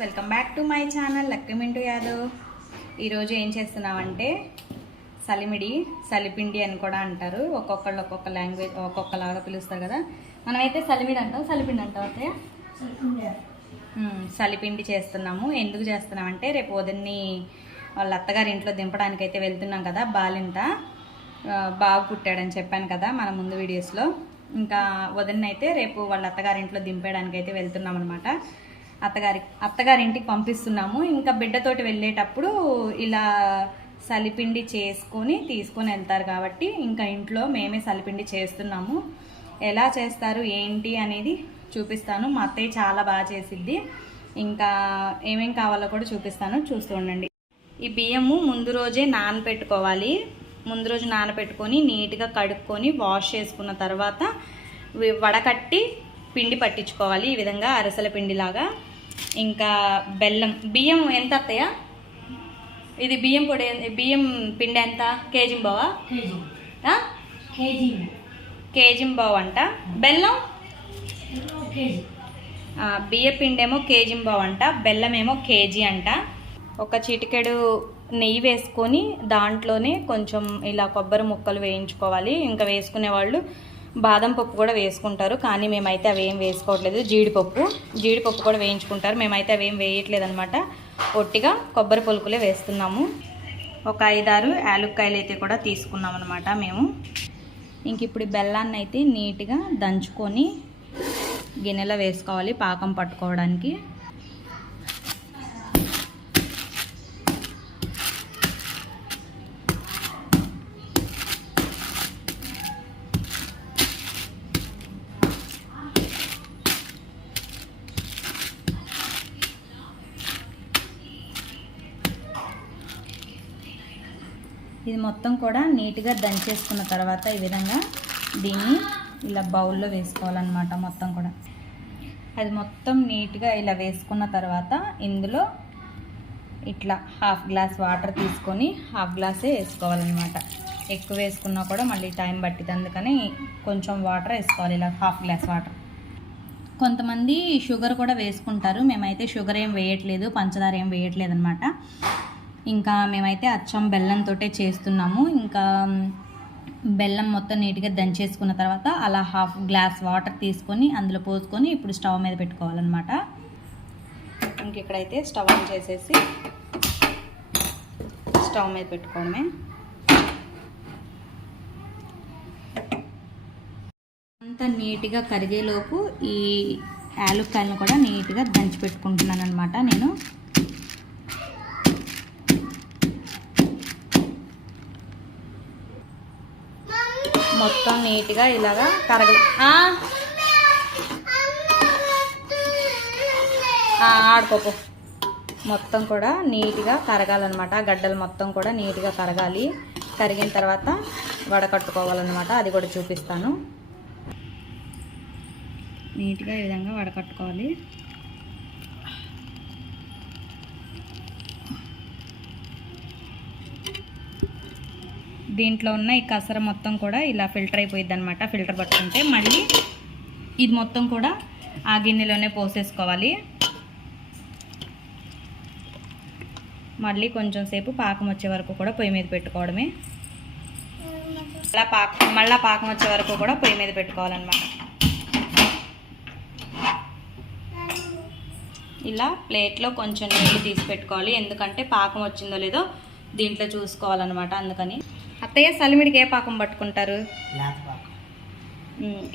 Welcome back to my channel లక్కిమింటు Yadav. ఈరోజు ఏం చేస్తున్నామంటే సలిమిడి సలిపిండి అని కూడా అంటారు. ఒక్కొక్కళ్ళు ఒక్కొక్క లాంగ్వేజ్ ఒక్కొక్కలాగా పిలుస్తారు కదా. మనమైతే సలిమిడి అంటాం సలిపిండి అంటాం మ్మ్, సలిపిండి చేస్తున్నాము. ఎందుకు చేస్తున్నామంటే రేపు ఉదయాన్ని వాళ్ళ అత్తగారి ఇంట్లో దింపడానికి అయితే వెళ్తున్నాం కదా బాలింత. బాబు పుట్టాడని చెప్పాను కదా మన ముందు వీడియోస్లో. ఇంకా వదిన అయితే రేపు వాళ్ళ అత్తగారి ఇంట్లో దింపేయడానికి అయితే వెళ్తున్నాం అనమాట అత్తగారి అత్తగారింటికి పంపిస్తున్నాము. ఇంకా బిడ్డతోటి వెళ్ళేటప్పుడు ఇలా సలిపిండి చేసుకొని తీసుకొని వెళ్తారు కాబట్టి ఇంకా ఇంట్లో మేమే సలిపిండి చేస్తున్నాము. ఎలా చేస్తారు ఏంటి అనేది చూపిస్తాను. మా అత్తయ్య చాలా బాగా చేసిద్ది. ఇంకా ఏమేం కావాలో కూడా చూపిస్తాను. చూస్తూ ఉండండి. ఈ బియ్యము ముందు రోజే నానబెట్టుకోవాలి ముందు రోజు నానబెట్టుకొని నీట్గా కడుక్కొని వాష్ చేసుకున్న తర్వాత వడకట్టి పిండి పట్టించుకోవాలి ఈ విధంగా అరసల పిండిలాగా. ఇంకా బెల్లం బియ్యం ఎంత అత్తయ్య? ఇది బియ్యం పొడి బియ్యం పిండి ఎంత? కేజీ బావా? కేజీ. బావు అంట బెల్లం? బియ్య పిండేమో కేజీ బావు అంట బెల్లం ఏమో కేజీ అంట. ఒక చిటికెడు నెయ్యి వేసుకొని దాంట్లోనే కొంచెం ఇలా కొబ్బరి ముక్కలు వేయించుకోవాలి. ఇంకా వేసుకునే వాళ్ళు బాదం పప్పు కూడా వేసుకుంటారు కానీ మేమైతే అవి ఏం వేసుకోవట్లేదు. జీడిపప్పు జీడిపప్పు కూడా వేయించుకుంటారు. మేమైతే అవి ఏం వేయట్లేదు అనమాట ఒట్టిగా కొబ్బరి పొలుకులే వేస్తున్నాము. ఒక ఐదారు యాలుక్కాయలు అయితే కూడా తీసుకున్నాం అనమాట మేము. ఇంక ఇప్పుడు బెల్లాన్ని అయితే నీట్గా దంచుకొని గిన్నెలో వేసుకోవాలి పాకం పట్టుకోవడానికి. ఇది మొత్తం కూడా నీట్గా దంచేసుకున్న తర్వాత ఈ విధంగా దీన్ని ఇలా బౌల్లో వేసుకోవాలన్నమాట మొత్తం కూడా. అది మొత్తం నీట్గా ఇలా వేసుకున్న తర్వాత ఇందులో ఇట్లా హాఫ్ గ్లాస్ వాటర్ తీసుకొని హాఫ్ గ్లాసే వేసుకోవాలన్నమాట. ఎక్కువ వేసుకున్నా కూడా మళ్ళీ టైం పట్టింది అందుకని కొంచెం వాటర్ వేసుకోవాలి ఇలా హాఫ్ గ్లాస్ వాటర్. కొంతమంది షుగర్ కూడా వేసుకుంటారు. మేమైతే షుగర్ ఏం వేయట్లేదు పంచదార ఏం వేయట్లేదు అనమాట ఇంకా మేమైతే అచ్చం బెల్లంతో చేస్తున్నాము. ఇంకా బెల్లం మొత్తం నీట్గా దంచేసుకున్న తర్వాత అలా హాఫ్ గ్లాస్ వాటర్ తీసుకొని అందులో పోసుకొని ఇప్పుడు స్టవ్ మీద పెట్టుకోవాలన్నమాట. ఇంక ఇక్కడైతే స్టవ్ ఆన్ చేసేసి స్టవ్ మీద పెట్టుకోవడమే. అంతా నీట్గా కరిగేలోపు ఈ యాలుక్కాయలను కూడా నీట్గా దంచి పెట్టుకుంటున్నాను అనమాట నేను. మొత్తం నీట్గా ఇలాగా కరగ ఆ? ఆడుకోపో. మొత్తం కూడా నీట్గా కరగాలన్నమాట. గడ్డలు మొత్తం కూడా నీట్గా కరగాలి. కరిగిన తర్వాత వడకట్టుకోవాలన్నమాట అది కూడా చూపిస్తాను. నీట్గా ఈ విధంగా వడకట్టుకోవాలి దీంట్లో ఉన్న ఈ కసర మొత్తం కూడా ఇలా ఫిల్టర్ అయిపోయింది అనమాట ఫిల్టర్ పట్టుకుంటే మళ్ళీ ఇది మొత్తం కూడా ఆ గిన్నెలోనే పోసేసుకోవాలి. మళ్ళీ కొంచెం సేపు పాకం వచ్చే వరకు కూడా పొయ్యి మీద పెట్టుకోవడమే. మళ్ళా పాకం మళ్ళీ పాకం వచ్చే వరకు కూడా పొయ్యి మీద పెట్టుకోవాలన్నమాట. ఇలా ప్లేట్లో కొంచెం నీళ్ళు తీసి పెట్టుకోవాలి. ఎందుకంటే పాకం వచ్చిందో లేదో దీంట్లో చూసుకోవాలన్నమాట అందుకని. అత్తయ్య సలిమిడికి ఏ పాకం పట్టుకుంటారు?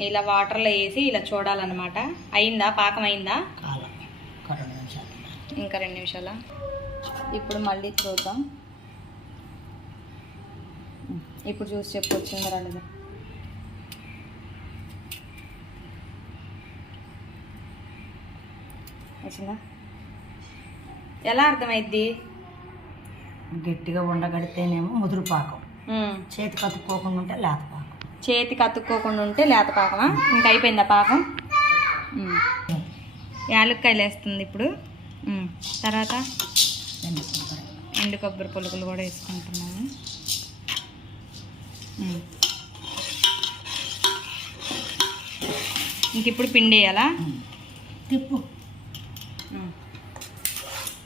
ఇలా వాటర్లో వేసి ఇలా చూడాలన్నమాట. అయిందా? పాకం అయిందా? రెండు ఇంకా రెండు నిమిషాల? ఇప్పుడు మళ్ళీ చూద్దాం. ఇప్పుడు చూసి చెప్పు వచ్చిందా రాలేదా? వచ్చిందా? ఎలా అర్థమైద్ది? గట్టిగా ఉండగడితేనేమో ముదురు పాకం. చేతి కతుక్కోకుండా ఉంటే లేతపాకు చేతికి అతుక్కోకుండా ఉంటే లేత పాకమా? ఇంకా అయిపోయిందా పాకం. యాలుక్కాయలు వేస్తుంది ఇప్పుడు. తర్వాత ఎండు కొబ్బరి. పులుకులు కూడా వేసుకుంటున్నాము. ఇంక ఇప్పుడు పిండి వేయాలా. తిప్పు.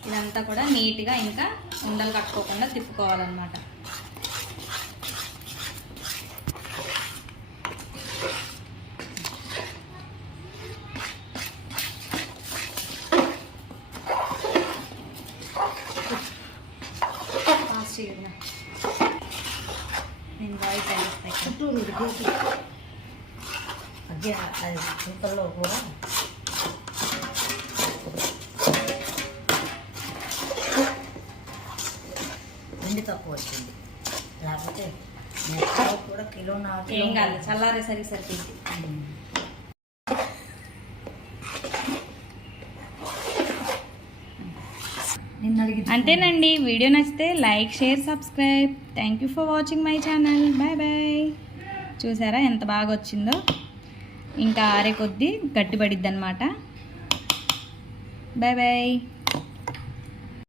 ఇదంతా కూడా నీట్గా ఇంకా ఉండలు కట్టుకోకుండా తిప్పుకోవాలన్నమాట. ఫాస్ట్ చేయడం నేను వాయిస్ అయిపోతాయి చుట్టూ ఉడికేసి మధ్య అది చింతల్లో కూడా పిండి తక్కువ వచ్చింది లేకపోతే మెత్తలో కూడా కిలో నా ఏం కాదు చల్లారేసరికి సరిపోయింది అంతేనండి. వీడియో నచ్చితే like share subscribe. Thank you for watching my channel bye bye చూసారా ఎంత బాగా వచ్చిందో ఇంకా ఆరే కొద్దీ గట్టిపడిద్ది అనమాట బాయ్ బాయ్